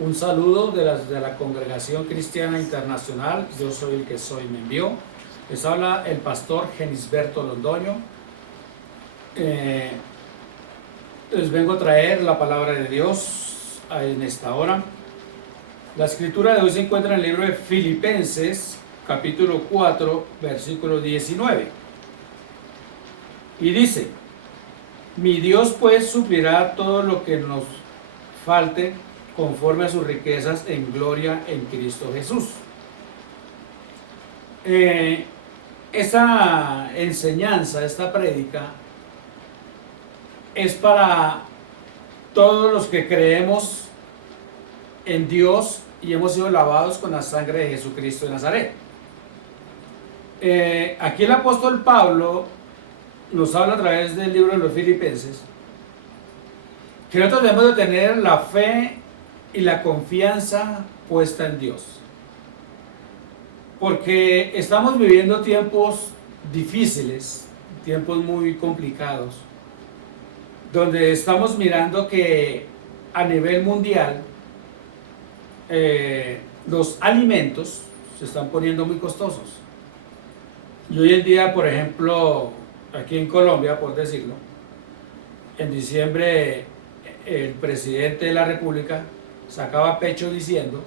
Un saludo de la Congregación Cristiana Internacional. Yo soy el que soy, me envió. Les habla el pastor Genisberto Londoño. Les vengo a traer la palabra de Dios en esta hora. La escritura de hoy se encuentra en el libro de Filipenses, capítulo 4, versículo 19. Y dice: mi Dios pues suplirá todo lo que nos falte conforme a sus riquezas en gloria en Cristo Jesús. Esa enseñanza, esta prédica, es para todos los que creemos en Dios y hemos sido lavados con la sangre de Jesucristo de Nazaret. Aquí el apóstol Pablo nos habla a través del libro de los Filipenses que nosotros debemos de tener la fe y la confianza puesta en Dios, porque estamos viviendo tiempos difíciles, tiempos muy complicados, donde estamos mirando que a nivel mundial los alimentos se están poniendo muy costosos. Y hoy en día, por ejemplo, aquí en Colombia, por decirlo, en diciembre el presidente de la República sacaba pecho diciendo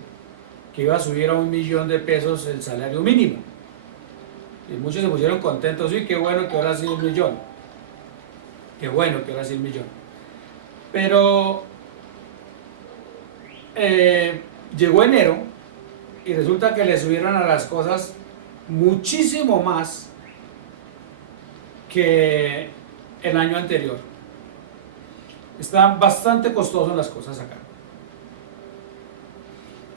que iba a subir a 1.000.000 de pesos el salario mínimo. Y muchos se pusieron contentos: sí, qué bueno que ahora sí 1.000.000. Qué bueno que ahora sí 1.000.000. Pero llegó enero y resulta que le subieron a las cosas muchísimo más que el año anterior. Están bastante costosas las cosas acá.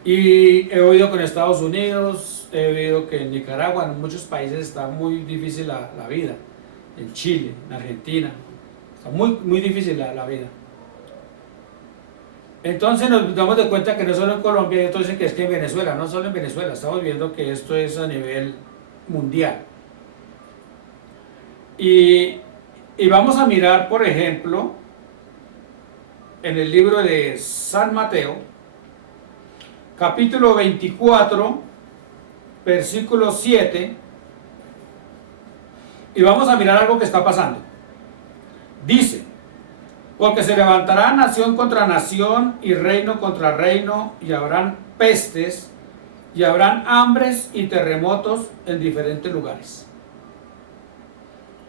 Y he oído que en Estados Unidos, he oído que en Nicaragua, en muchos países está muy difícil la vida. En Chile, en Argentina, está muy difícil la vida. Entonces nos damos de cuenta que no solo en Colombia, y otros dicen que es que en Venezuela, no solo en Venezuela, estamos viendo que esto es a nivel mundial. Y vamos a mirar, por ejemplo, en el libro de San Mateo, capítulo 24, versículo 7, y vamos a mirar algo que está pasando. Dice: porque se levantará nación contra nación y reino contra reino, y habrán pestes, y habrán hambres y terremotos en diferentes lugares.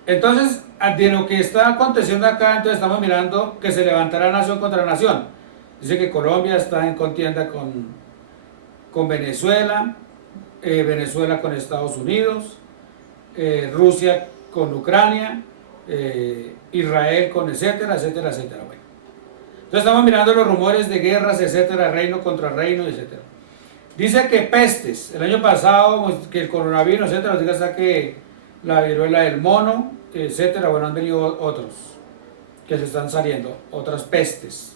Entonces, de lo que está aconteciendo acá, entonces estamos mirando que se levantará nación contra nación. Dice que Colombia está en contienda con Venezuela, Venezuela con Estados Unidos, Rusia con Ucrania, Israel con etcétera, etcétera, etcétera. Bueno, entonces estamos mirando los rumores de guerras, etcétera, reino contra reino, etcétera. Dice que pestes, el año pasado, que el coronavirus, etcétera, nos diga hasta que la viruela del mono, etcétera. Bueno, han venido otros que se están saliendo, otras pestes.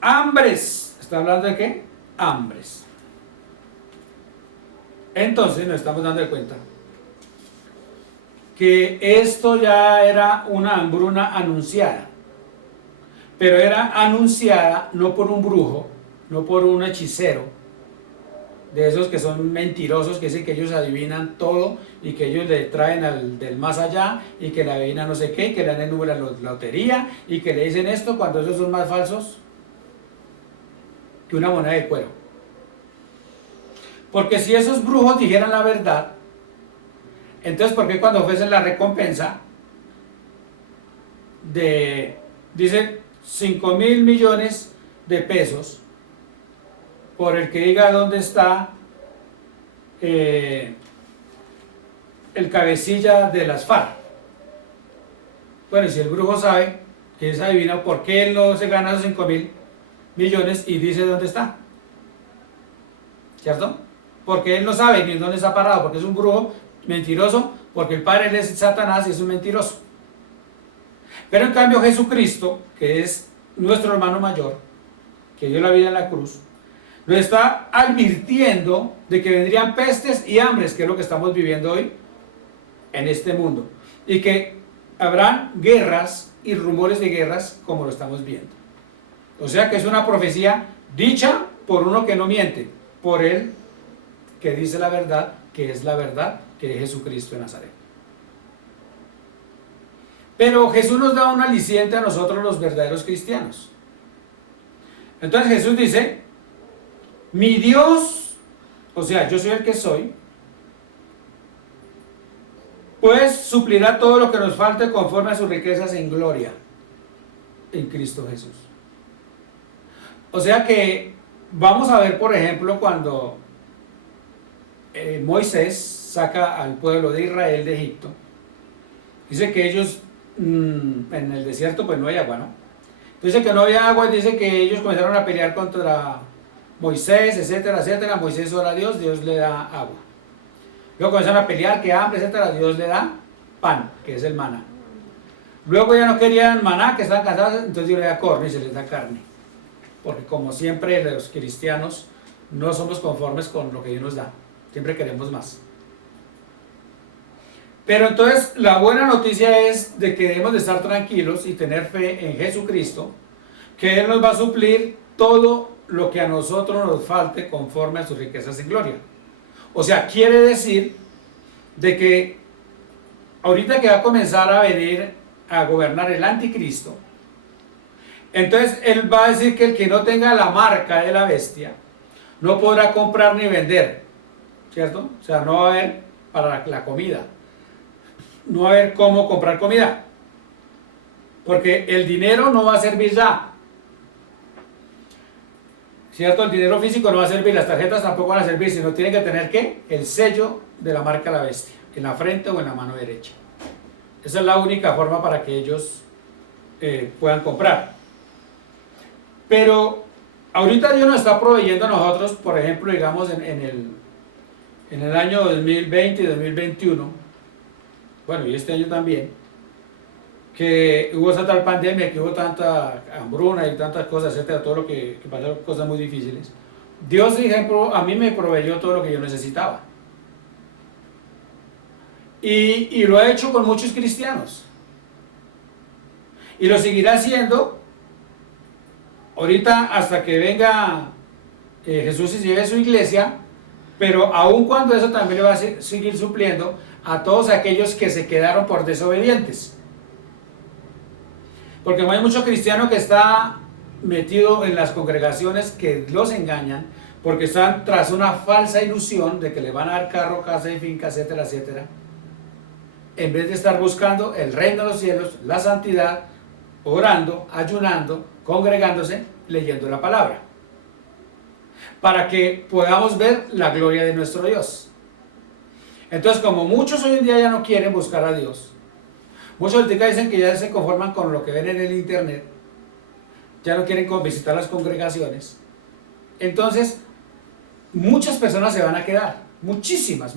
Hambres, ¿está hablando de qué? Hambres. Entonces nos estamos dando cuenta que esto ya era una hambruna anunciada, pero era anunciada no por un brujo, no por un hechicero, de esos que son mentirosos, que dicen que ellos adivinan todo y que ellos le traen del más allá y que le adivinan no sé qué, y que le dan el número de la lotería y que le dicen esto, cuando esos son más falsos que una moneda de cuero. Porque si esos brujos dijeran la verdad, entonces ¿por qué cuando ofrecen la recompensa dice 5.000.000.000 de pesos por el que diga dónde está el cabecilla de las FARC? Bueno, y si el brujo sabe, que es adivino, ¿por qué él no se gana esos 5.000.000.000 y dice dónde está? ¿Cierto? Porque él no sabe ni dónde está parado, porque es un brujo mentiroso, porque el padre es Satanás y es un mentiroso. Pero en cambio Jesucristo, que es nuestro hermano mayor, que dio la vida en la cruz, nos está advirtiendo de que vendrían pestes y hambres, que es lo que estamos viviendo hoy en este mundo, y que habrán guerras y rumores de guerras como lo estamos viendo. O sea que es una profecía dicha por uno que no miente, por él que dice la verdad, que es la verdad, que es Jesucristo de Nazaret. Pero Jesús nos da un aliciente a nosotros los verdaderos cristianos. Entonces Jesús dice, mi Dios, o sea, yo soy el que soy, pues suplirá todo lo que nos falte conforme a sus riquezas en gloria en Cristo Jesús. O sea que vamos a ver, por ejemplo, cuando Moisés saca al pueblo de Israel de Egipto, dice que ellos en el desierto pues no hay agua, ¿no? Dice que no había agua y dice que ellos comenzaron a pelear contra Moisés, etcétera, etcétera. Moisés ora a Dios, Dios le da agua. Luego comenzaron a pelear, que hambre, etcétera. Dios le da pan, que es el maná. Luego ya no querían maná, que estaban cansados, entonces Dios le da carne y se les da carne. Porque como siempre los cristianos no somos conformes con lo que Dios nos da. Siempre queremos más. Pero entonces la buena noticia es de que debemos de estar tranquilos y tener fe en Jesucristo, que Él nos va a suplir todo lo que a nosotros nos falte conforme a sus riquezas en gloria. O sea, quiere decir de que ahorita que va a comenzar a venir a gobernar el anticristo, entonces Él va a decir que el que no tenga la marca de la bestia no podrá comprar ni vender, ¿cierto? O sea, no va a haber para la comida. No va a haber cómo comprar comida, porque el dinero no va a servir ya, ¿cierto? El dinero físico no va a servir, las tarjetas tampoco van a servir, sino tiene que tener ¿qué? El sello de la marca La Bestia, en la frente o en la mano derecha. Esa es la única forma para que ellos puedan comprar. Pero ahorita Dios nos está proveyendo a nosotros, por ejemplo, digamos en el año 2020 y 2021, bueno, y este año también, que hubo esa tal pandemia, que hubo tanta hambruna y tantas cosas, etcétera, todo lo que pasaron, cosas muy difíciles. Dios, por ejemplo, a mí me proveyó todo lo que yo necesitaba. Y lo ha hecho con muchos cristianos. Y lo seguirá haciendo ahorita hasta que venga Jesús y lleve su iglesia, pero aun cuando eso también le va a seguir supliendo a todos aquellos que se quedaron por desobedientes. Porque hay mucho cristiano que está metido en las congregaciones que los engañan, porque están tras una falsa ilusión de que le van a dar carro, casa y finca, etcétera, etcétera, en vez de estar buscando el reino de los cielos, la santidad, orando, ayunando, congregándose, leyendo la palabra, para que podamos ver la gloria de nuestro Dios. Entonces, como muchos hoy en día ya no quieren buscar a Dios, muchos ahorita dicen que ya se conforman con lo que ven en el internet, ya no quieren visitar las congregaciones, entonces muchas personas se van a quedar, muchísimas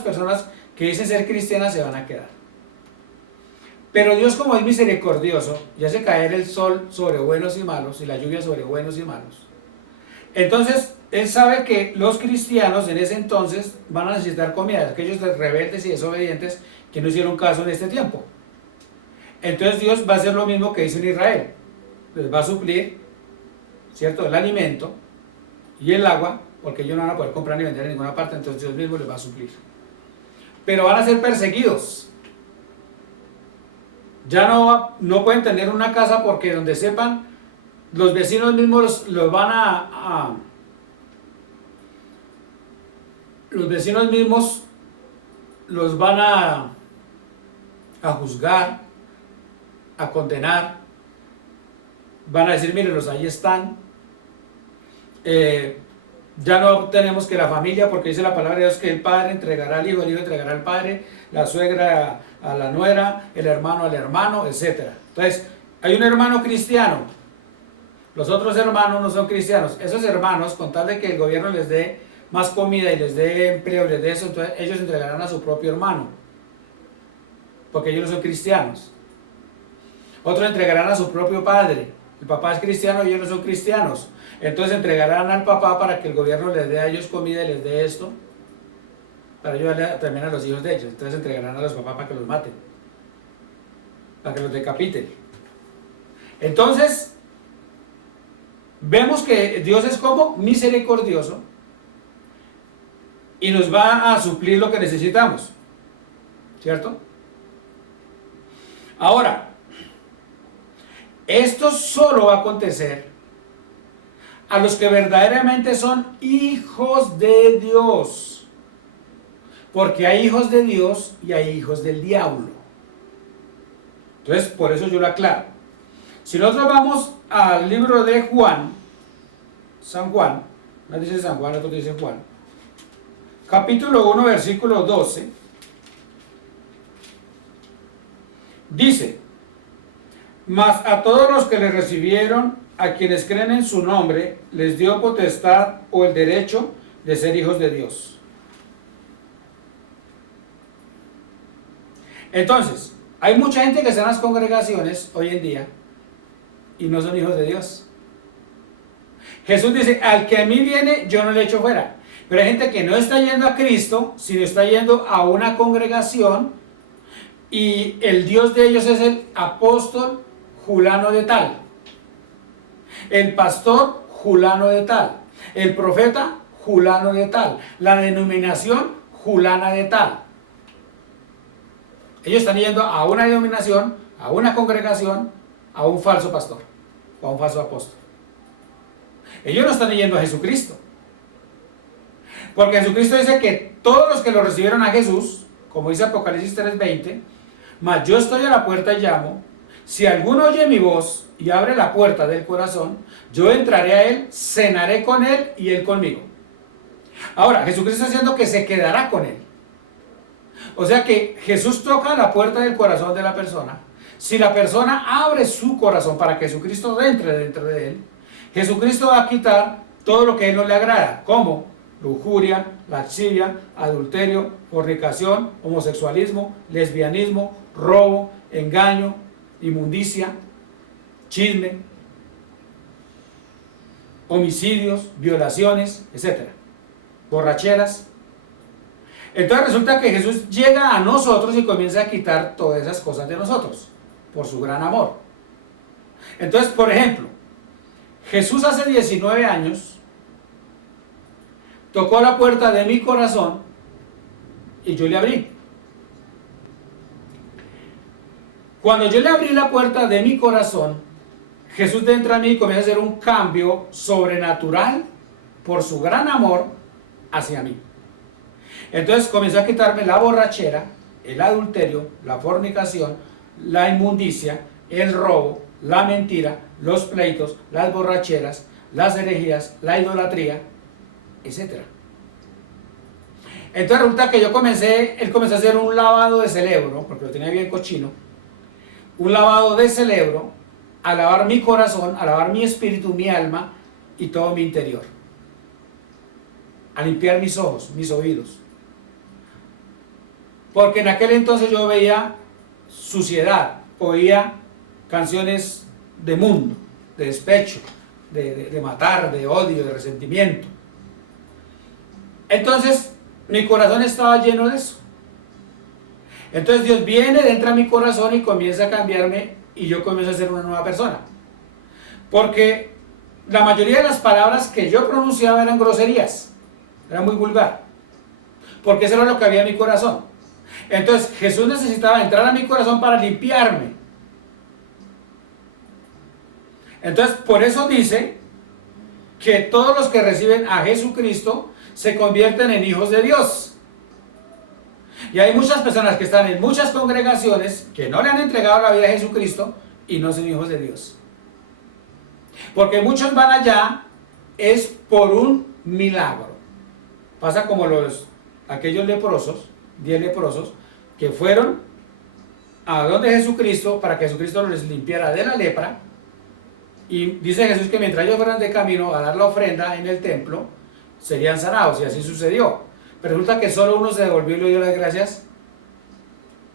personas que dicen ser cristianas se van a quedar. Pero Dios, como es misericordioso y hace caer el sol sobre buenos y malos y la lluvia sobre buenos y malos, entonces Él sabe que los cristianos en ese entonces van a necesitar comida, aquellos rebeldes y desobedientes que no hicieron caso en este tiempo. Entonces Dios va a hacer lo mismo que hizo en Israel, les va a suplir, ¿cierto?, el alimento y el agua, porque ellos no van a poder comprar ni vender en ninguna parte, entonces Dios mismo les va a suplir. Pero van a ser perseguidos. Ya no pueden tener una casa porque donde sepan, los vecinos mismos los van los vecinos mismos los van a juzgar, a condenar, van a decir, mírenlos, ahí están. Ya no tenemos que la familia, porque dice la palabra de Dios que el padre entregará al hijo, el hijo entregará al padre, la suegra a la nuera, el hermano al hermano, etc. Entonces, hay un hermano cristiano, los otros hermanos no son cristianos. Esos hermanos, con tal de que el gobierno les dé más comida y les dé empleo, les dé eso, entonces ellos entregarán a su propio hermano, porque ellos no son cristianos. Otros entregarán a su propio padre. El papá es cristiano y ellos no son cristianos. Entonces entregarán al papá para que el gobierno les dé a ellos comida y les dé esto, para ayudarle también a los hijos de ellos. Entonces entregarán a los papás para que los maten, para que los decapiten. Entonces, vemos que Dios es como misericordioso y nos va a suplir lo que necesitamos, ¿cierto? Ahora, esto solo va a acontecer a los que verdaderamente son hijos de Dios, porque hay hijos de Dios y hay hijos del diablo. Entonces, por eso yo lo aclaro. Si nosotros vamos al libro de Juan, San Juan, no dice San Juan, otro dice Juan, capítulo 1, versículo 12, dice: mas a todos los que le recibieron, a quienes creen en su nombre, les dio potestad o el derecho de ser hijos de Dios. Entonces, hay mucha gente que está en las congregaciones hoy en día y no son hijos de Dios. Jesús dice: al que a mí viene, yo no le echo fuera. Pero hay gente que no está yendo a Cristo, sino está yendo a una congregación y el Dios de ellos es el apóstol fulano de tal, el pastor fulano de tal, el profeta fulano de tal, la denominación fulana de tal. Ellos están yendo a una denominación, a una congregación, a un falso pastor o a un falso apóstol. Ellos no están yendo a Jesucristo, porque Jesucristo dice que todos los que lo recibieron a Jesús, como dice Apocalipsis 3:20, mas yo estoy a la puerta y llamo. Si alguno oye mi voz y abre la puerta del corazón, yo entraré a él, cenaré con él y él conmigo. Ahora, Jesucristo está diciendo que se quedará con él. O sea que Jesús toca la puerta del corazón de la persona. Si la persona abre su corazón para que Jesucristo entre dentro de él, Jesucristo va a quitar todo lo que a él no le agrada, como lujuria, lascivia, adulterio, fornicación, homosexualismo, lesbianismo, robo, engaño, inmundicia, chisme, homicidios, violaciones, etc. Borracheras. Entonces resulta que Jesús llega a nosotros y comienza a quitar todas esas cosas de nosotros, por su gran amor. Entonces, por ejemplo, Jesús hace 19 años tocó la puerta de mi corazón y yo le abrí. Cuando yo le abrí la puerta de mi corazón, Jesús entra a mí y comienza a hacer un cambio sobrenatural por su gran amor hacia mí. Entonces comenzó a quitarme la borrachera, el adulterio, la fornicación, la inmundicia, el robo, la mentira, los pleitos, las borracheras, las herejías, la idolatría, etc. Entonces resulta que él comenzó a hacer un lavado de cerebro, porque lo tenía bien cochino, un lavado de cerebro, a lavar mi corazón, a lavar mi espíritu, mi alma y todo mi interior, a limpiar mis ojos, mis oídos, porque en aquel entonces yo veía suciedad, oía canciones de mundo, de despecho, de matar, de odio, de resentimiento. Entonces mi corazón estaba lleno de eso. Entonces Dios viene, entra a mi corazón y comienza a cambiarme y yo comienzo a ser una nueva persona. Porque la mayoría de las palabras que yo pronunciaba eran groserías, era muy vulgar, porque eso era lo que había en mi corazón. Entonces Jesús necesitaba entrar a mi corazón para limpiarme. Entonces por eso dice que todos los que reciben a Jesucristo se convierten en hijos de Dios. Y hay muchas personas que están en muchas congregaciones que no le han entregado la vida a Jesucristo y no son hijos de Dios. Porque muchos van allá es por un milagro. Pasa como aquellos leprosos, 10 leprosos, que fueron a donde Jesucristo para que Jesucristo les limpiara de la lepra. Y dice Jesús que mientras ellos fueran de camino a dar la ofrenda en el templo, serían sanados, y así sucedió. Pero resulta que solo uno se devolvió y le dio las gracias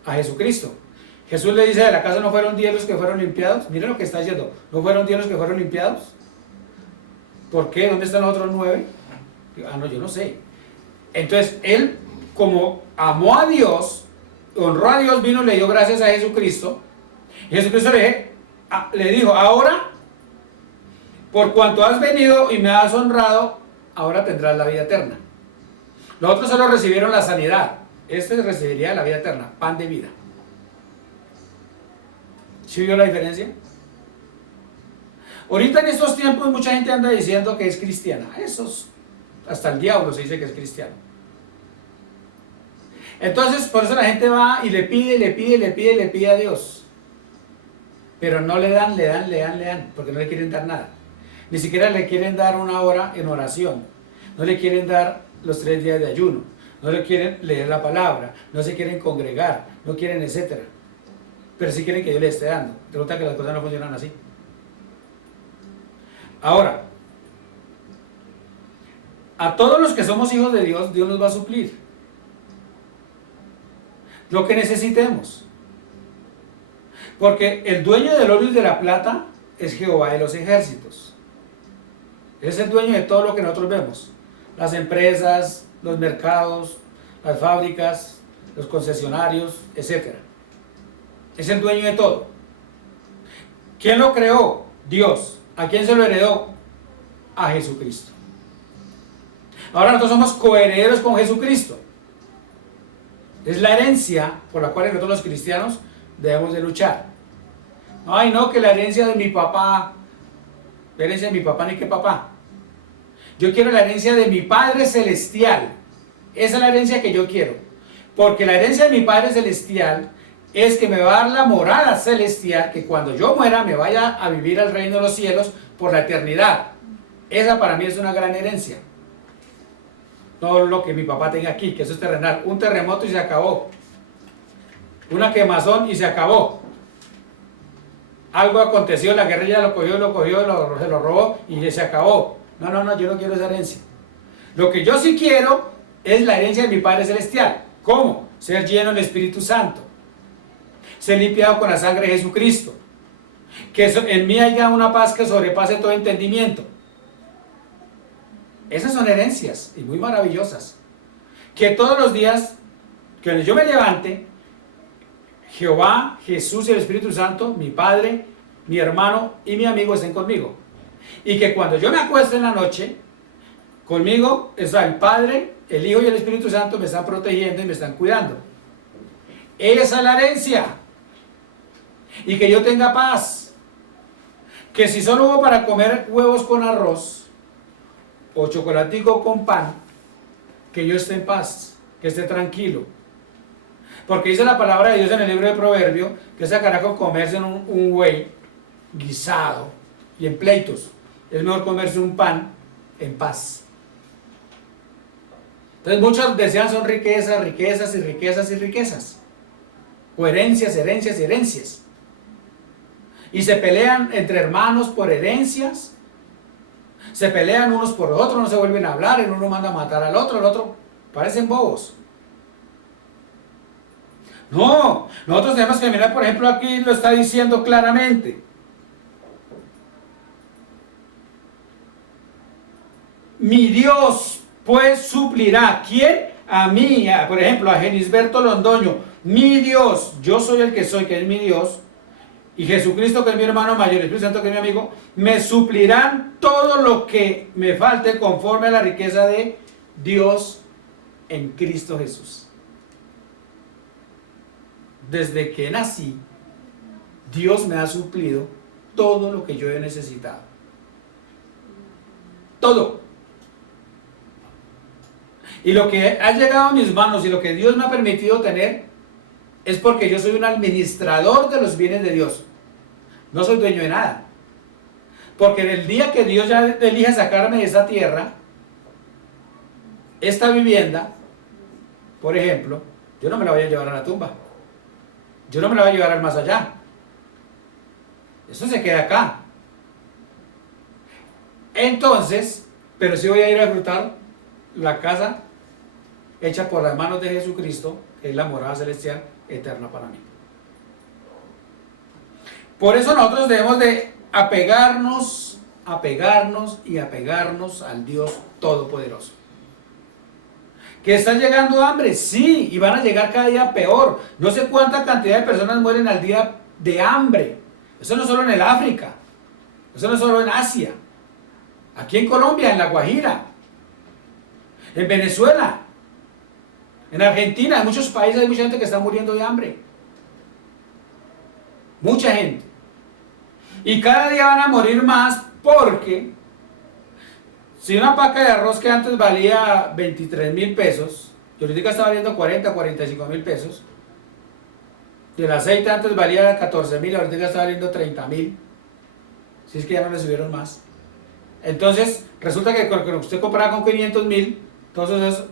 a Jesucristo. Jesús le dice: ¿de la casa no fueron 10 los que fueron limpiados? Miren lo que está diciendo. ¿No fueron 10 los que fueron limpiados? ¿Por qué? ¿Dónde están los otros 9? Ah, no, yo no sé. Entonces, él, como amó a Dios, honró a Dios, vino y le dio gracias a Jesucristo. Y Jesucristo le dijo: ahora por cuanto has venido y me has honrado, ahora tendrás la vida eterna. Los otros solo recibieron la sanidad, este recibiría la vida eterna, pan de vida. ¿Sí vio la diferencia? Ahorita en estos tiempos mucha gente anda diciendo que es cristiana. Hasta el diablo se dice que es cristiano. Entonces, por eso la gente va y le pide a Dios. Pero no le dan, porque no le quieren dar nada. Ni siquiera le quieren dar una hora en oración. No le quieren dar los 3 días de ayuno. No le quieren leer la palabra. No se quieren congregar. No quieren, etcétera. Pero sí quieren que Dios les esté dando. Resulta que las cosas no funcionan así. Ahora, a todos los que somos hijos de Dios, Dios nos va a suplir lo que necesitemos. Porque el dueño del oro y de la plata es Jehová de los ejércitos. Es el dueño de todo lo que nosotros vemos. Las empresas, los mercados, las fábricas, los concesionarios, etc. Es el dueño de todo. ¿Quién lo creó? Dios. ¿A quién se lo heredó? A Jesucristo. Ahora nosotros somos coherederos con Jesucristo. Es la herencia por la cual nosotros los cristianos debemos de luchar. Ay, no, que la herencia de mi papá. La herencia de mi papá, ni qué papá. Yo quiero la herencia de mi Padre Celestial. Esa es la herencia que yo quiero. Porque la herencia de mi Padre Celestial es que me va a dar la morada celestial, que cuando yo muera me vaya a vivir al reino de los cielos por la eternidad. Esa para mí es una gran herencia. No lo que mi papá tenga aquí, que eso es terrenal. Un terremoto y se acabó. Una quemazón y se acabó. Algo aconteció, la guerrilla lo cogió, se lo robó y se acabó. No, yo no quiero esa herencia. Lo que yo sí quiero es la herencia de mi Padre Celestial. ¿Cómo? Ser lleno del Espíritu Santo. Ser limpiado con la sangre de Jesucristo. Que en mí haya una paz que sobrepase todo entendimiento. Esas son herencias y muy maravillosas. Que todos los días que yo me levante, Jehová, Jesús y el Espíritu Santo, mi Padre, mi hermano y mi amigo estén conmigo. Y que cuando yo me acueste en la noche, conmigo está el Padre, el Hijo y el Espíritu Santo me están protegiendo y me están cuidando. Esa es la herencia. Y que yo tenga paz. Que si solo hubo para comer huevos con arroz o chocolatico con pan, que yo esté en paz, que esté tranquilo. Porque dice la palabra de Dios en el libro de Proverbios que ese carajo comerse un güey guisado y en pleitos. Es mejor comerse un pan en paz. Entonces muchos desean son riquezas, riquezas y riquezas y riquezas. O herencias, herencias y herencias. Y se pelean entre hermanos por herencias. Se pelean unos por otros, no se vuelven a hablar, el uno manda a matar al otro, el otro parecen bobos. No, nosotros tenemos que mirar, por ejemplo, aquí lo está diciendo claramente. Mi Dios pues suplirá. ¿Quién? A mí, por ejemplo, a Genisberto Londoño. Mi Dios, yo soy el que soy, que es mi Dios. Y Jesucristo, que es mi hermano mayor, y el Espíritu Santo, que es mi amigo, me suplirán todo lo que me falte conforme a la riqueza de Dios en Cristo Jesús. Desde que nací, Dios me ha suplido todo lo que yo he necesitado. Todo. Y lo que ha llegado a mis manos y lo que Dios me ha permitido tener es porque yo soy un administrador de los bienes de Dios. No soy dueño de nada. Porque en el día que Dios ya elija sacarme de esa tierra, esta vivienda, por ejemplo, yo no me la voy a llevar a la tumba. Yo no me la voy a llevar al más allá. Eso se queda acá. Entonces, pero sí voy a ir a disfrutar la casa hecha por las manos de Jesucristo, que es la morada celestial eterna para mí. Por eso nosotros debemos de apegarnos al Dios Todopoderoso. ¿Que están llegando hambre? Sí, y van a llegar cada día peor. No sé cuánta cantidad de personas mueren al día de hambre. Eso no es solo en el África, eso no es solo en Asia, Aquí en Colombia, en La Guajira, en Venezuela, en Argentina, en muchos países hay mucha gente que está muriendo de hambre. Mucha gente. Y cada día van a morir más porque si una paca de arroz que antes valía 23.000 pesos, y ahorita está valiendo 45.000 pesos, y el aceite antes valía 14.000, ahorita está valiendo 30.000, si es que ya no le subieron más. Entonces, resulta que con lo que usted compraba con 500.000, entonces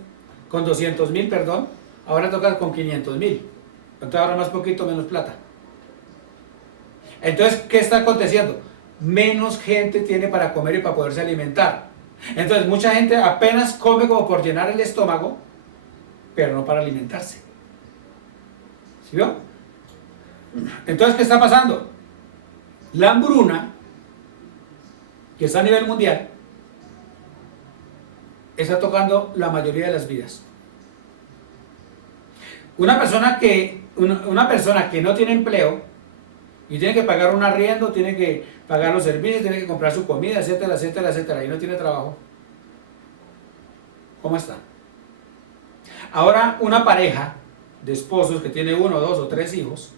con 200.000, perdón, ahora toca con 500.000. Entonces ahora más poquito, menos plata. Entonces, ¿qué está aconteciendo? Menos gente tiene para comer y para poderse alimentar. Entonces, mucha gente apenas come como por llenar el estómago, pero no para alimentarse. ¿Sí vio? Entonces, ¿qué está pasando? La hambruna, que está a nivel mundial, está tocando la mayoría de las vidas. Una persona que no tiene empleo y tiene que pagar un arriendo, tiene que pagar los servicios, tiene que comprar su comida, etcétera, etcétera, etcétera, y no tiene trabajo, ¿cómo está? Ahora, una pareja de esposos que tiene 1, 2 o 3 hijos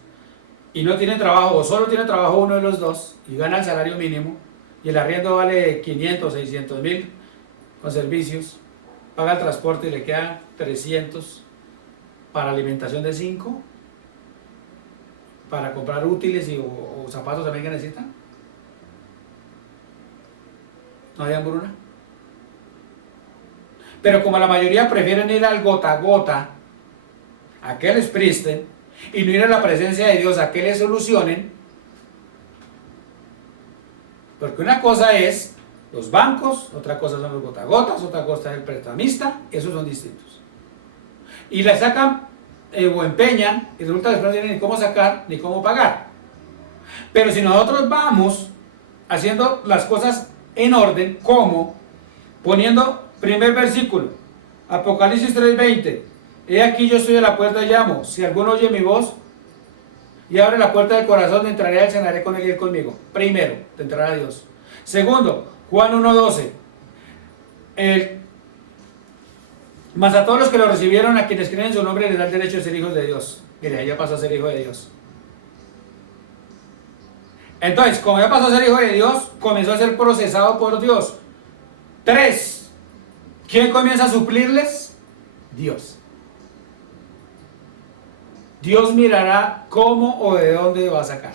y no tiene trabajo, o solo tiene trabajo uno de los dos y gana el salario mínimo y el arriendo vale 500, 600.000 con servicios, paga el transporte y le quedan 300 para alimentación de 5, para comprar útiles o zapatos también que necesitan. ¿No hay hambruna? Pero como la mayoría prefieren ir al gota a gota a que les presten y no ir a la presencia de Dios a que les solucionen, porque una cosa es los bancos, otra cosa son los gota a gotas, otra cosa es el prestamista, esos son distintos. Y la sacan o empeñan y resulta que después no tienen ni cómo sacar ni cómo pagar. Pero si nosotros vamos haciendo las cosas en orden, como poniendo primer versículo, Apocalipsis 3:20, he aquí yo estoy a la puerta y llamo, si alguno oye mi voz y abre la puerta del corazón, entraré y cenaré con él y él conmigo. Primero, te entrará Dios. Segundo, Juan 1:12, mas a todos los que lo recibieron, a quienes creen en su nombre, les da el derecho de ser hijos de Dios. Mire, ya pasó a ser hijo de Dios. Entonces, como ya pasó a ser hijo de Dios, comenzó a ser procesado por Dios. 3. ¿Quién comienza a suplirles? Dios. Dios mirará cómo o de dónde va a sacar.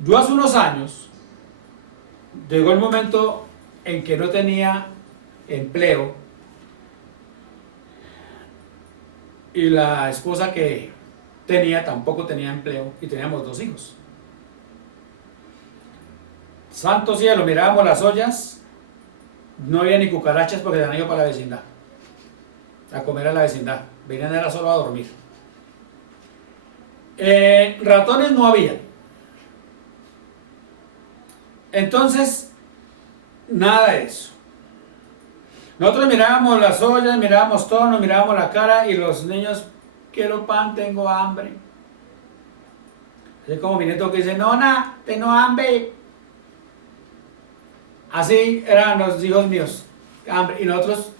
Yo hace unos años, llegó el momento en que no tenía empleo y la esposa que tenía tampoco tenía empleo y teníamos 2 hijos. Santo cielo, mirábamos las ollas, no había ni cucarachas porque se han ido para la vecindad, a comer a la vecindad, venían era solo a dormir. Ratones no había. Entonces, nada de eso. Nosotros mirábamos las ollas, mirábamos todo, nos mirábamos la cara y los niños, quiero pan, tengo hambre. Así como mi nieto que dice, nona, tengo hambre. Así eran los hijos míos, hambre. Y nosotros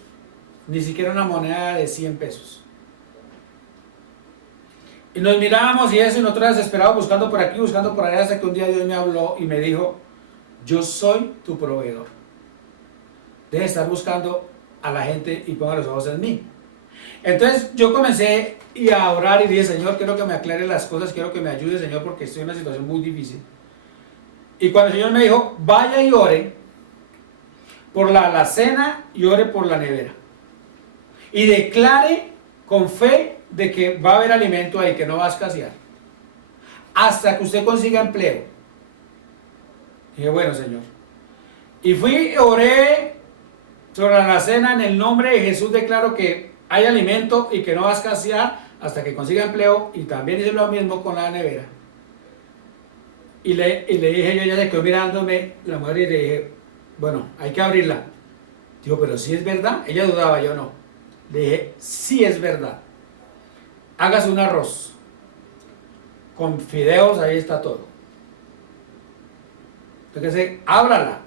ni siquiera una moneda de 100 pesos. Y nos mirábamos y eso, y nosotros desesperados buscando por aquí, buscando por allá, hasta que un día Dios me habló y me dijo, yo soy tu proveedor. Deje de estar buscando a la gente y ponga los ojos en mí. Entonces yo comencé a orar y dije, Señor, quiero que me aclare las cosas, quiero que me ayude, Señor, porque estoy en una situación muy difícil. Y cuando el Señor me dijo, vaya y ore por la alacena y ore por la nevera. Y declare con fe de que va a haber alimento ahí, que no va a escasear. Hasta que usted consiga empleo. Y dije, bueno, Señor. Y fui, oré sobre la alacena, en el nombre de Jesús declaro que hay alimento y que no va a escasear hasta que consiga empleo. Y también hice lo mismo con la nevera. Y le dije, yo ella se quedó mirándome, la mujer, y le dije, bueno, hay que abrirla. Dijo, pero si es verdad. Ella dudaba, yo no. Le dije, sí es verdad. Hágase un arroz con fideos, ahí está todo. Entonces, ábrala.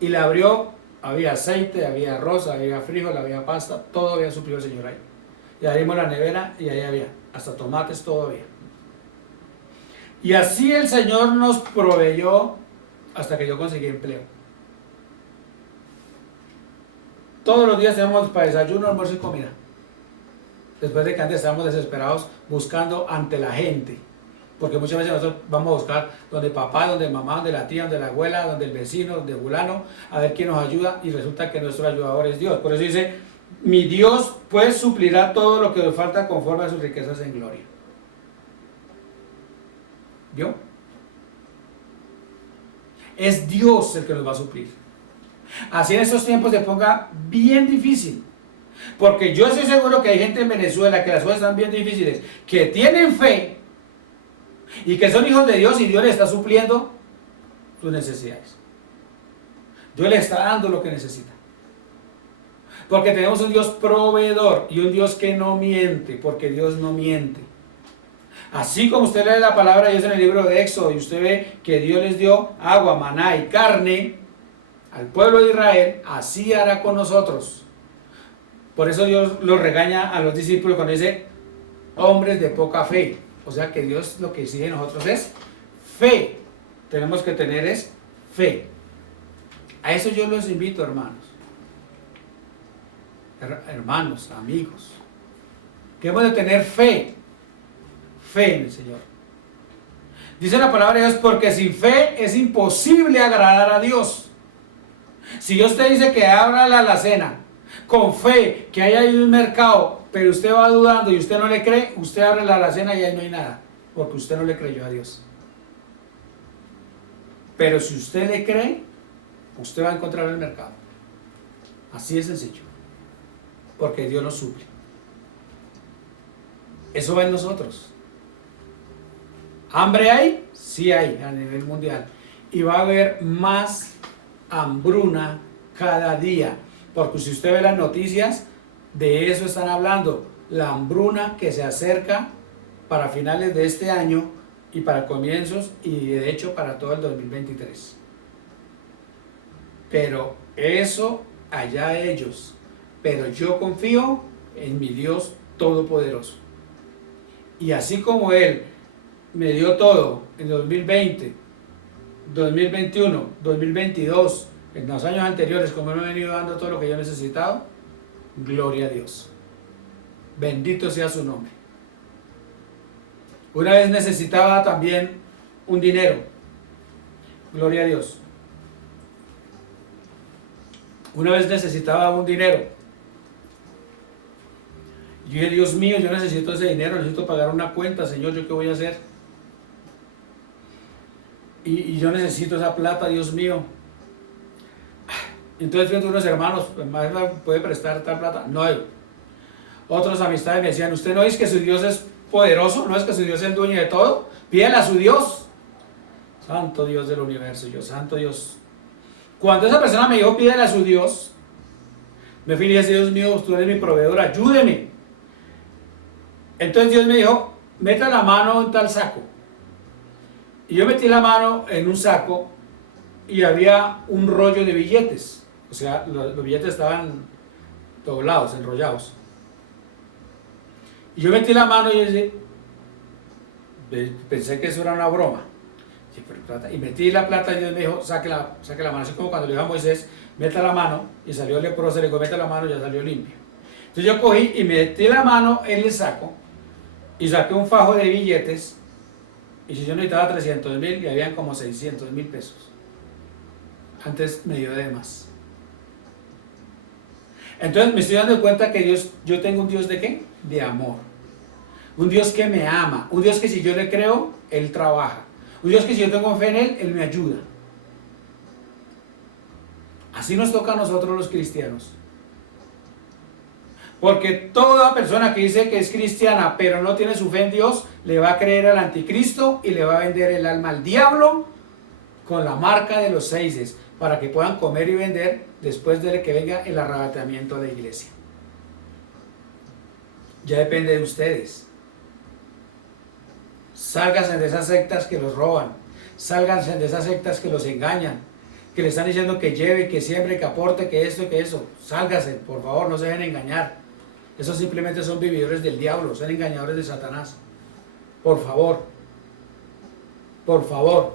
Y la abrió, había aceite, había arroz, había frijol, había pasta, todo había suplido el Señor ahí. Y abrimos la nevera y ahí había, hasta tomates, todo había. Y así el Señor nos proveyó hasta que yo conseguí empleo. Todos los días tenemos para desayuno, almuerzo y comida. Después de que antes estábamos desesperados buscando ante la gente. Porque muchas veces nosotros vamos a buscar donde papá, donde mamá, donde la tía, donde la abuela, donde el vecino, donde fulano, a ver quién nos ayuda, y resulta que nuestro ayudador es Dios. Por eso dice, mi Dios pues suplirá todo lo que nos falta conforme a sus riquezas en gloria. ¿Vio? Es Dios el que nos va a suplir. Así en estos tiempos se ponga bien difícil. Porque yo estoy seguro que hay gente en Venezuela que las cosas están bien difíciles, que tienen fe y que son hijos de Dios y Dios les está supliendo sus necesidades. Dios les está dando lo que necesita. Porque tenemos un Dios proveedor y un Dios que no miente, porque Dios no miente. Así como usted lee la palabra de Dios en el libro de Éxodo y usted ve que Dios les dio agua, maná y carne al pueblo de Israel, así hará con nosotros. Por eso Dios los regaña a los discípulos cuando dice hombres de poca fe. O sea que Dios lo que exige de nosotros es fe. Tenemos que tener es fe. A eso yo los invito, hermanos. Hermanos, amigos. Que hemos de tener fe. Fe en el Señor. Dice la palabra de Dios, porque sin fe es imposible agradar a Dios. Si Dios te dice que abra la alacena con fe, que haya ahí un mercado, pero usted va dudando y usted no le cree, usted abre la alacena y ahí no hay nada, porque usted no le creyó a Dios. Pero si usted le cree, usted va a encontrar el mercado. Así es sencillo. Porque Dios nos suple. Eso va en nosotros. ¿Hambre hay? Sí hay a nivel mundial. Y va a haber más hambruna cada día. Porque si usted ve las noticias, de eso están hablando. La hambruna que se acerca para finales de este año y para comienzos y de hecho para todo el 2023. Pero eso allá ellos. Pero yo confío en mi Dios Todopoderoso. Y así como Él me dio todo en 2020, 2021, 2022, en los años anteriores, como Él me ha venido dando todo lo que yo he necesitado, gloria a Dios. Bendito sea su nombre. Una vez necesitaba también un dinero. Gloria a Dios. Una vez necesitaba un dinero. Y yo dije, Dios mío, yo necesito ese dinero, necesito pagar una cuenta, Señor, ¿yo qué voy a hacer? Y yo necesito esa plata, Dios mío. Entonces viendo unos hermanos, ¿me puede prestar tal plata? No hay. Otros amistades me decían, ¿usted no es que su Dios es poderoso? ¿No es que su Dios es el dueño de todo? Pídele a su Dios. Santo Dios del universo, yo, santo Dios. Cuando esa persona me dijo, pídele a su Dios, me fui y dije, Dios mío, tú eres mi proveedor, ayúdeme. Entonces Dios me dijo, meta la mano en tal saco. Y yo metí la mano en un saco y había un rollo de billetes. O sea, los billetes estaban doblados, enrollados. Y yo metí la mano y pensé que eso era una broma. Y metí la plata y Dios me dijo, saque la mano. Así como cuando le dijo a Moisés, meta la mano, y salió el leproso, le dijo, meta la mano y ya salió limpio. Entonces yo cogí y metí la mano en el saco y saqué un fajo de billetes. Y si yo necesitaba 300,000 y habían como 600,000 pesos. Antes me dio de más. Entonces me estoy dando cuenta que yo tengo un Dios ¿de qué? De amor. Un Dios que me ama. Un Dios que si yo le creo, Él trabaja. Un Dios que si yo tengo fe en Él, Él me ayuda. Así nos toca a nosotros los cristianos. Porque toda persona que dice que es cristiana pero no tiene su fe en Dios, le va a creer al anticristo y le va a vender el alma al diablo con la marca de los 6 para que puedan comer y vender después de que venga el arrebatamiento de la iglesia. Ya depende de ustedes. Sálganse de esas sectas que los roban. Sálganse de esas sectas que los engañan, que le están diciendo que lleve, que siembre, que aporte, que esto, que eso. Sálganse, por favor, no se dejen engañar. Esos simplemente son vividores del diablo, son engañadores de Satanás. Por favor, por favor.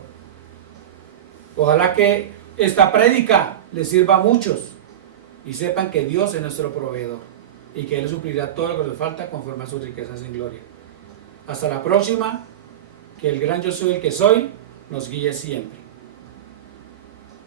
Ojalá que esta prédica les sirva a muchos y sepan que Dios es nuestro proveedor y que Él suplirá todo lo que les falta conforme a sus riquezas en gloria. Hasta la próxima, que el gran yo soy el que soy nos guíe siempre.